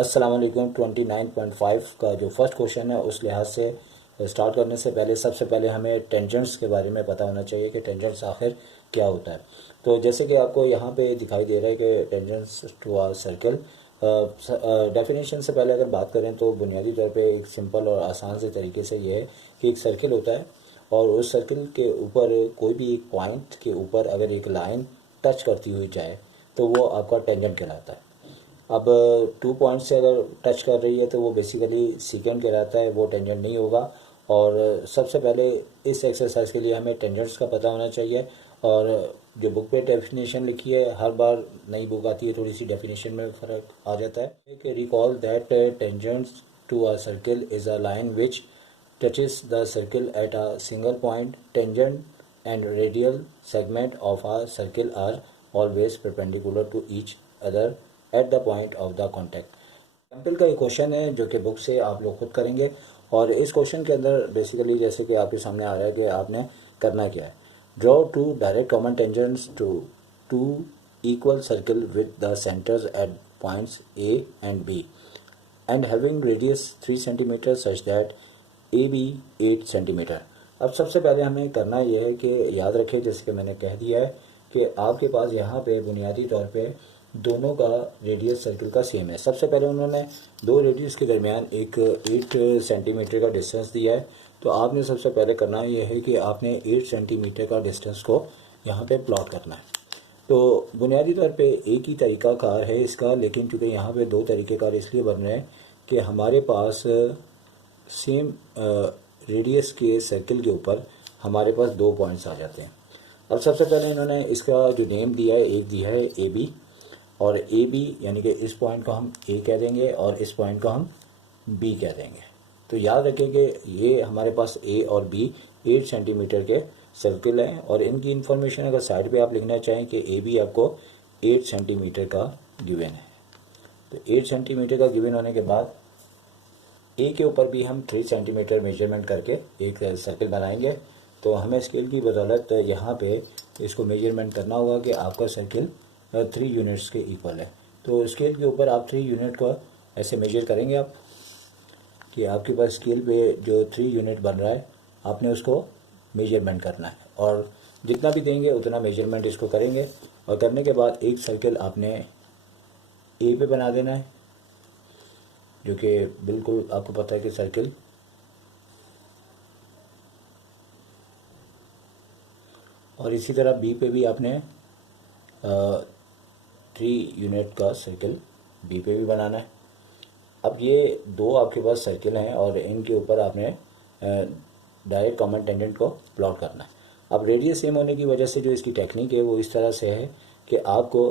अस्सलाम वालेकुम। 29.5 का जो फर्स्ट क्वेश्चन है उस लिहाज से स्टार्ट करने से पहले सबसे पहले हमें टेंजेंट्स के बारे में पता होना चाहिए कि टेंजेंट्स आखिर क्या होता है। तो जैसे कि आपको यहाँ पे दिखाई दे रहा है कि tangents to a circle, definition से पहले अगर बात करें तो बुनियादी तौर पे एक सिंपल और आसान से तरीके से ये है कि एक सर्किल होता है और उस सर्किल के ऊपर कोई भी एक पॉइंट के ऊपर अगर एक लाइन टच करती हुई जाए तो वो आपका टेंजेंट कहलाता है। अब 2 पॉइंट से अगर टच कर रही है तो वो बेसिकली सीकेंड कहलाता है, वो टेंजेंट नहीं होगा। और सबसे पहले इस एक्सरसाइज के लिए हमें टेंजेंट्स का पता होना चाहिए। और जो बुक पे डेफिनेशन लिखी है, हर बार नई बुक आती है थोड़ी सी डेफिनेशन में फ़र्क आ जाता है। एक recall that tangents to a circle is a line which touches the circle at a single point. Tangent and radial segment of a circle are always perpendicular to each other at the point of the contact. Example का एक question है जो कि book से आप लोग खुद करेंगे। और इस क्वेश्चन के अंदर बेसिकली जैसे कि आपके सामने आ रहा है कि आपने करना क्या है। Draw two direct common tangents to two equal circle with the centres at points A and B and having radius 3 centimetre such that A B 8 centimetre. अब सबसे पहले हमें करना यह है कि याद रखें, जैसे कि मैंने कह दिया है कि आपके पास यहाँ पे बुनियादी तौर पे दोनों का रेडियस सर्किल का सेम है। सबसे पहले उन्होंने दो रेडियस के दरमियान एक 8 सेंटीमीटर का डिस्टेंस दिया है। तो आपने सबसे पहले करना यह है कि आपने 8 सेंटीमीटर का डिस्टेंस को यहाँ पे प्लॉट करना है। तो बुनियादी तौर पे एक ही तरीका कार है इसका, लेकिन चूँकि यहाँ पे दो तरीक़ेकार इसलिए बन रहे हैं कि हमारे पास सेम रेडियस के सर्किल के ऊपर हमारे पास 2 पॉइंट्स आ जाते हैं। अब सबसे पहले इन्होंने इसका जो नेम दिया है, एक दिया है ए बी, और ए बी यानी कि इस पॉइंट को हम ए कह देंगे और इस पॉइंट को हम बी कह देंगे। तो याद रखें कि ये हमारे पास ए और बी 8 सेंटीमीटर के सर्किल हैं और इनकी इन्फॉर्मेशन अगर साइड पे आप लिखना चाहें कि ए बी आपको 8 सेंटीमीटर का गिवन है। तो 8 सेंटीमीटर का गिवन होने के बाद ए के ऊपर भी हम 3 सेंटीमीटर मेजरमेंट करके एक सर्किल बनाएंगे। तो हमें स्केल की बदौलत यहाँ पे इसको मेजरमेंट करना होगा कि आपका सर्किल 3 यूनिट्स के इक्वल है। तो स्केल के ऊपर आप 3 यूनिट को ऐसे मेजर करेंगे आप कि आपके पास स्केल पे जो 3 यूनिट बन रहा है आपने उसको मेजरमेंट करना है और जितना भी देंगे उतना मेजरमेंट इसको करेंगे। और करने के बाद एक सर्किल आपने ए पे बना देना है, जो कि बिल्कुल आपको पता है कि सर्किल और इसी तरह बी पे भी आपने 3 यूनिट का सर्किल बी पे भी बनाना है। अब ये दो आपके पास सर्किल हैं और इनके ऊपर आपने डायरेक्ट कॉमन टेंजेंट को प्लॉट करना है। अब रेडियस सेम होने की वजह से जो इसकी टेक्निक है वो इस तरह से है कि आपको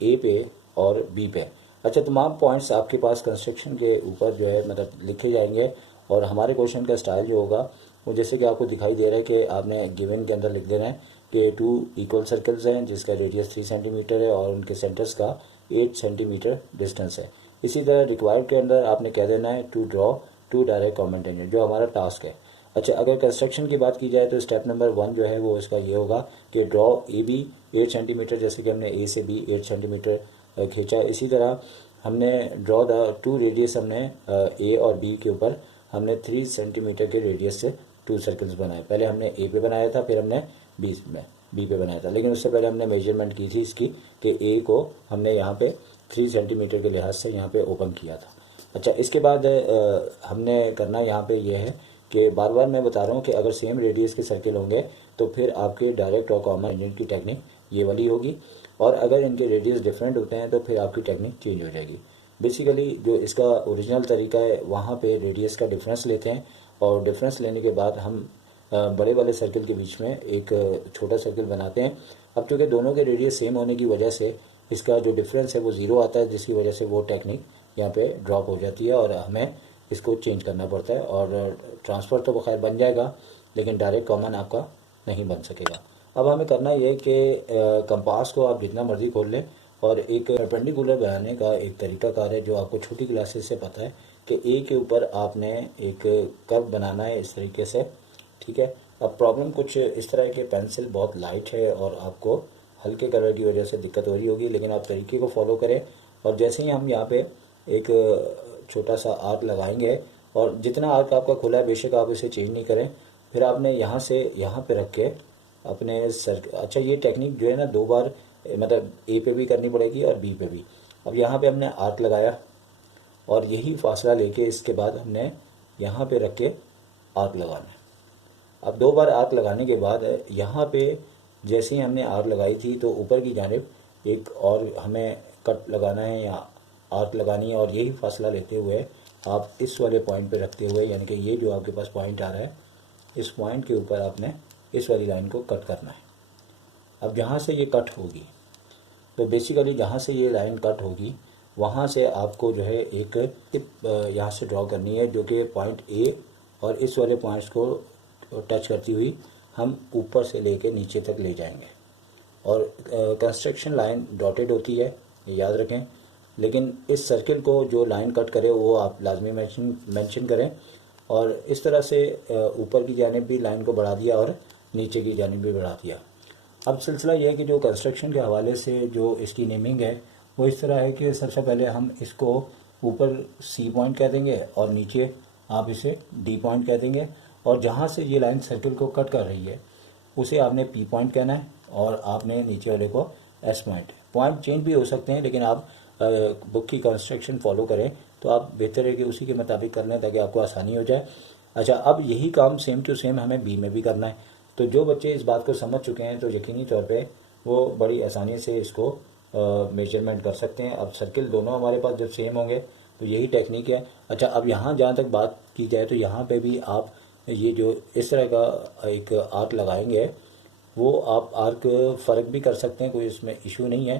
ए पे और बी पे तमाम पॉइंट्स आपके पास कंस्ट्रक्शन के ऊपर जो है मतलब लिखे जाएंगे। और हमारे क्वेश्चन का स्टाइल जो होगा वो जैसे कि आपको दिखाई दे रहा है कि आपने गिवन के अंदर लिख देना है कि 2 इक्वल सर्कल्स हैं जिसका रेडियस 3 सेंटीमीटर है और उनके सेंटर्स का 8 सेंटीमीटर डिस्टेंस है। इसी तरह रिक्वायर्ड के अंदर आपने कह देना है to draw 2 direct common tangent, जो हमारा टास्क है। अगर कंस्ट्रक्शन की बात की जाए तो स्टेप नंबर 1 जो है वो इसका ये होगा कि ड्रॉ ए बी 8 सेंटीमीटर, जैसे कि हमने ए से बी 8 सेंटीमीटर खींचा। इसी तरह हमने ड्रॉ द 2 रेडियस, हमने ए और बी के ऊपर हमने 3 सेंटीमीटर के रेडियस से 2 सर्कल्स बनाए। पहले हमने ए पे बनाया था, फिर हमने बी पे बनाया था, लेकिन उससे पहले हमने मेजरमेंट की थी इसकी कि ए को हमने यहाँ पे 3 सेंटीमीटर के लिहाज से यहाँ पे ओपन किया था। इसके बाद हमने करना यहाँ पे ये है कि बार बार मैं बता रहा हूँ कि अगर सेम रेडियस के सर्किल होंगे तो फिर आपके डायरेक्ट और कॉमन टेंजेंट की टेक्निक ये वाली होगी, और अगर इनके रेडियस डिफरेंट होते हैं तो फिर आपकी टेक्निक चेंज हो जाएगी। बेसिकली जो इसका ओरिजिनल तरीका है वहाँ पे रेडियस का डिफरेंस लेते हैं और डिफरेंस लेने के बाद हम बड़े वाले सर्किल के बीच में एक छोटा सर्किल बनाते हैं। अब चूँकि दोनों के रेडियस सेम होने की वजह से इसका जो डिफरेंस है वो ज़ीरो आता है, जिसकी वजह से वो टेक्निक यहाँ पे ड्रॉप हो जाती है और हमें इसको चेंज करना पड़ता है। और ट्रांसफ़र तो बखैर बन जाएगा लेकिन डायरेक्ट कॉमन आपका नहीं बन सकेगा। अब हमें करना ये है कि कंपास को आप जितना मर्ज़ी खोल लें और एक परपेंडिकुलर बनाने का एक तरीकाकार है जो आपको छोटी क्लासेस से पता है कि ए के ऊपर आपने एक कर्व बनाना है इस तरीके से, ठीक है। अब प्रॉब्लम कुछ इस तरह है कि पेंसिल बहुत लाइट है और आपको हल्के कलर की वजह से दिक्कत हो रही होगी, लेकिन आप तरीके को फॉलो करें और जैसे ही हम यहाँ पे एक छोटा सा आर्क लगाएंगे, और जितना आर्क आपका खुला है बेशक आप इसे चेंज नहीं करें। फिर आपने यहाँ से यहाँ पे रख के अपने सर, अच्छा ये टेक्निक जो है ना 2 बार मतलब ए पे भी करनी पड़ेगी और बी पे भी। अब यहाँ पे हमने आर्क लगाया और यही फासला लेके इसके बाद हमने यहाँ पे रख के आर्क लगाना है। अब 2 बार आर्क लगाने के बाद यहाँ पे जैसे ही हमने आर्क लगाई थी तो ऊपर की जानिब एक और हमें कट लगाना है या आर्क लगानी है, और यही फासला लेते हुए आप इस वाले पॉइंट पे रखते हुए, यानी कि ये जो आपके पास पॉइंट आ रहा है इस पॉइंट के ऊपर आपने इस वाली लाइन को कट करना है। अब जहाँ से ये कट होगी तो बेसिकली जहाँ से ये लाइन कट होगी वहाँ से आपको जो है एक टिप यहाँ से ड्रॉ करनी है, जो कि पॉइंट ए और इस वाले पॉइंट्स को टच करती हुई हम ऊपर से लेके नीचे तक ले जाएंगे। और कंस्ट्रक्शन लाइन डॉटेड होती है, याद रखें, लेकिन इस सर्किल को जो लाइन कट करे वो आप लाजमी मेंशन करें। और इस तरह से ऊपर की जानिब भी लाइन को बढ़ा दिया और नीचे की जानिब भी बढ़ा दिया। अब सिलसिला यह है कि जो कंस्ट्रक्शन के हवाले से जो इसकी नेमिंग है वो इस तरह है कि सबसे पहले हम इसको ऊपर सी पॉइंट कह देंगे और नीचे आप इसे डी पॉइंट कह देंगे, और जहाँ से ये लाइन सर्किल को कट कर रही है उसे आपने पी पॉइंट कहना है और आपने नीचे वाले को एस पॉइंट। पॉइंट चेंज भी हो सकते हैं, लेकिन आप बुक की कंस्ट्रक्शन फॉलो करें तो आप बेहतर है कि उसी के मुताबिक कर लें ताकि आपको आसानी हो जाए। अच्छा, अब यही काम सेम टू सेम हमें बी में भी करना है। तो जो बच्चे इस बात को समझ चुके हैं तो यकीनी तौर पे वो बड़ी आसानी से इसको मेजरमेंट कर सकते हैं। अब सर्किल दोनों हमारे पास जब सेम होंगे तो यही टेक्निक है। अच्छा, अब यहाँ जहाँ तक बात की जाए तो यहाँ पे भी आप ये जो इस तरह का एक आर्क लगाएंगे वो आप आर्क फ़र्क भी कर सकते हैं, कोई इसमें इशू नहीं है।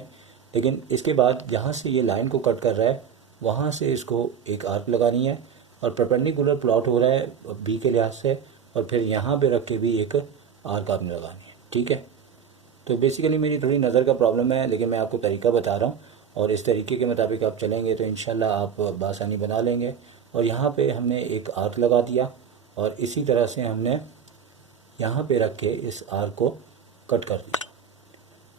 लेकिन इसके बाद जहाँ से ये लाइन को कट कर रहा है वहाँ से इसको एक आर्क लगानी है और परपेंडिकुलर प्लॉट हो रहा है बी के लिहाज से, और फिर यहाँ पे रख के भी एक आर्क आपने लगानी है। ठीक है, तो बेसिकली मेरी थोड़ी नज़र का प्रॉब्लम है, लेकिन मैं आपको तरीका बता रहा हूँ और इस तरीके के मुताबिक आप चलेंगे तो इंशाल्लाह आप बासानी बना लेंगे। और यहाँ पे हमने एक आर्क लगा दिया और इसी तरह से हमने यहाँ पे रख के इस आर्क को कट कर दिया।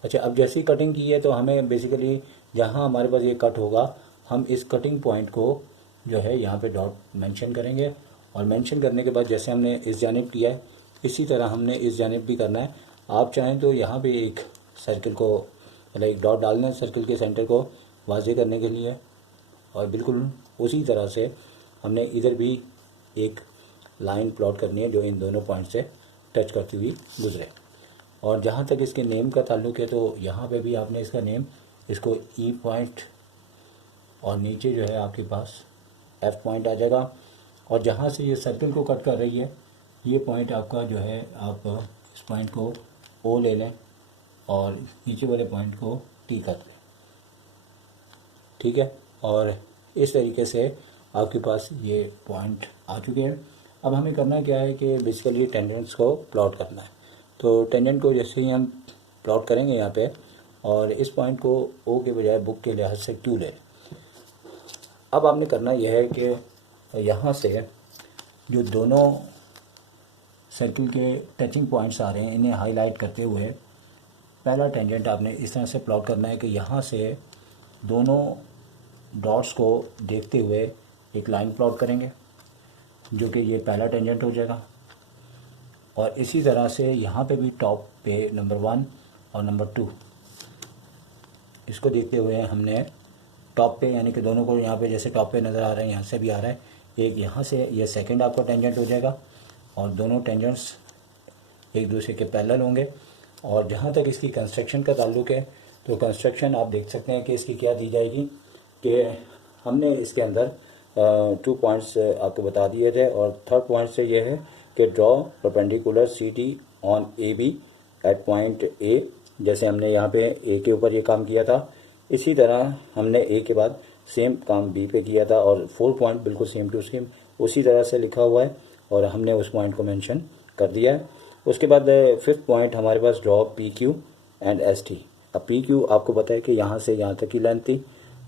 अच्छा, अब जैसी कटिंग की है तो हमें बेसिकली जहाँ हमारे पास ये कट होगा हम इस कटिंग पॉइंट को जो है यहाँ पे डॉट मेंशन करेंगे, और मेंशन करने के बाद जैसे हमने इस जानिब किया है इसी तरह हमने इस जानिब भी करना है। आप चाहें तो यहाँ पे एक सर्किल को मतलब एक डॉट डालना है सर्किल के सेंटर को वाज़े करने के लिए, और बिल्कुल उसी तरह से हमने इधर भी एक लाइन प्लॉट करनी है जो इन दोनों पॉइंट से टच करती हुई गुजरे। और जहाँ तक इसके नेम का ताल्लुक है तो यहाँ पे भी आपने इसका नेम इसको ई पॉइंट और नीचे जो है आपके पास एफ पॉइंट आ जाएगा। और जहाँ से ये सर्किल को कट कर रही है ये पॉइंट आपका जो है आप इस पॉइंट को ओ ले लें और नीचे वाले पॉइंट को टी कर लें। ठीक है, और इस तरीके से आपके पास ये पॉइंट आ चुके हैं। अब हमें करना क्या है कि बेसिकली टेंजेंट्स को प्लॉट करना है। तो टेंजेंट को जैसे ही हम प्लॉट करेंगे यहाँ पे, और इस पॉइंट को ओ के बजाय बुक के लिहाज से 2 ले। अब आपने करना यह है कि यहाँ से जो दोनों सर्किल के टचिंग पॉइंट्स आ रहे हैं इन्हें हाईलाइट करते हुए पहला टेंजेंट आपने इस तरह से प्लॉट करना है कि यहाँ से दोनों डॉट्स को देखते हुए एक लाइन प्लॉट करेंगे जो कि ये पहला टेंजेंट हो जाएगा। और इसी तरह से यहाँ पे भी टॉप पे नंबर 1 और नंबर 2 इसको देखते हुए हमने टॉप पे, यानी कि दोनों को यहाँ पे जैसे टॉप पे नज़र आ रहा है यहाँ से भी आ रहा है एक, यहाँ से ये सेकंड आपका टेंजेंट हो जाएगा और दोनों टेंजेंट्स एक दूसरे के पैरेलल होंगे। और जहाँ तक इसकी कंस्ट्रक्शन का ताल्लुक है तो कंस्ट्रक्शन आप देख सकते हैं कि इसकी क्या दी जाएगी कि हमने इसके अंदर 2 पॉइंट्स आपको बता दिए थे, और थर्ड पॉइंट से ये है कि draw perpendicular C D on A B at point A. जैसे हमने यहाँ पे ए के ऊपर ये काम किया था इसी तरह हमने ए के बाद सेम काम बी पे किया था, और 4 पॉइंट बिल्कुल सेम टू सेम उसी तरह से लिखा हुआ है और हमने उस पॉइंट को मेंशन कर दिया है। उसके बाद 5th पॉइंट हमारे पास draw P Q and S T. अब पी क्यू आपको पता है कि यहाँ से यहाँ तक की लेंथ थी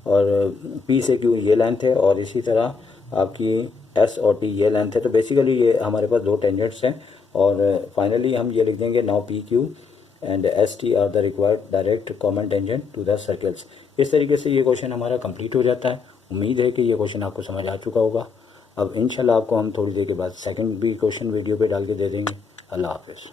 और पी से क्यू ये लेंथ है, और इसी तरह आपकी एस और टी ये लेंथ है। तो बेसिकली ये हमारे पास 2 टेंजेंट्स हैं, और फाइनली हम ये लिख देंगे now P Q and S T are the required direct common tangent to the circles. इस तरीके से ये क्वेश्चन हमारा कंप्लीट हो जाता है उम्मीद है कि ये क्वेश्चन आपको समझ आ चुका होगा। अब इंशाल्लाह आपको हम थोड़ी देर के बाद सेकंड भी क्वेश्चन वीडियो पे डाल के दे देंगे। अल्लाह हाफ़िज़।